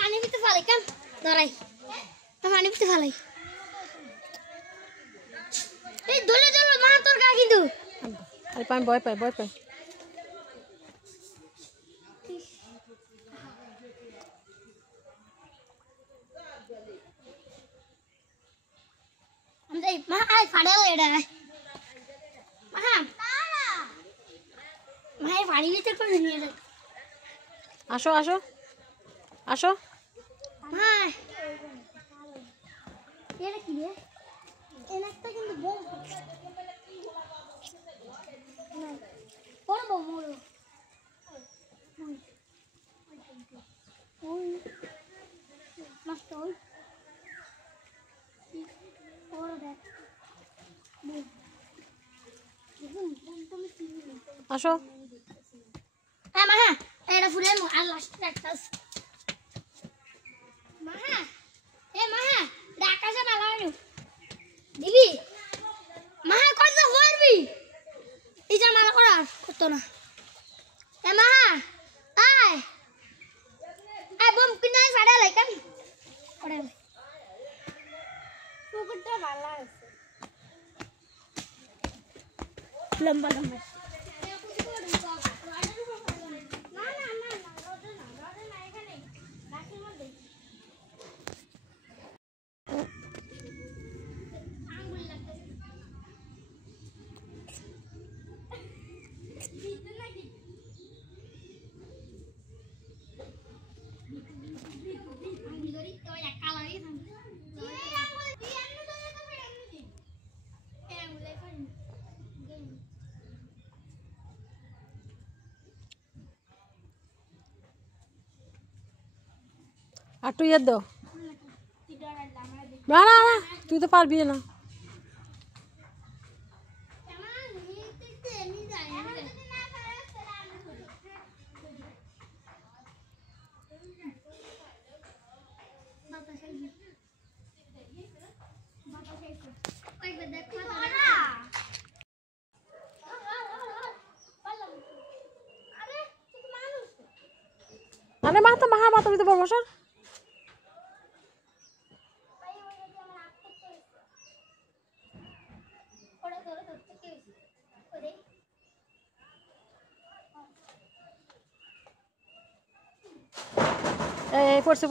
পানি পিতে ফেলাই কেন ধরাই পানি পিতে ফেলাই এই দলে দলে মা তোর গা কিন্তু আরে পানি ভয় পাই আমদাই মা আই ফাড়াও এডা মা মা এই পানি পিতে করে নিয়ে যাও আসো আসো আসো মা এটা কি রে এনেকটা কিন্তু বম বড় বম বড় ওই মাস্টার ওই বড় দেখ আসো হ্যাঁ মা হ্যাঁ এটা ফুলে আর লাস্ট একটা মা হ্যাঁ এ মা হ্যাঁ আকাশে মালা দিবি মা হ্যাঁ কত করবি এই যে মালা করার কত না এ মা হ্যাঁ আয় আয় বম কিনে ফাড়া লাই কেন করে পুকুরটা ভালো আছে লম্বা লম্বা আটু ইয়ে দাও না না না তুই তো পারবি না আরে মাথা তুমি তো বলবো স্যার এই পড়ছে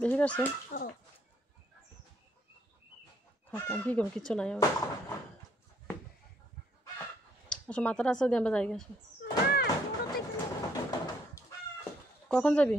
বেশি করছে কি করবো কিচ্ছু নাই আমার আচ্ছা মাথাটা আসতে দিয়ে আমরা যাই গেছি কখন যাবি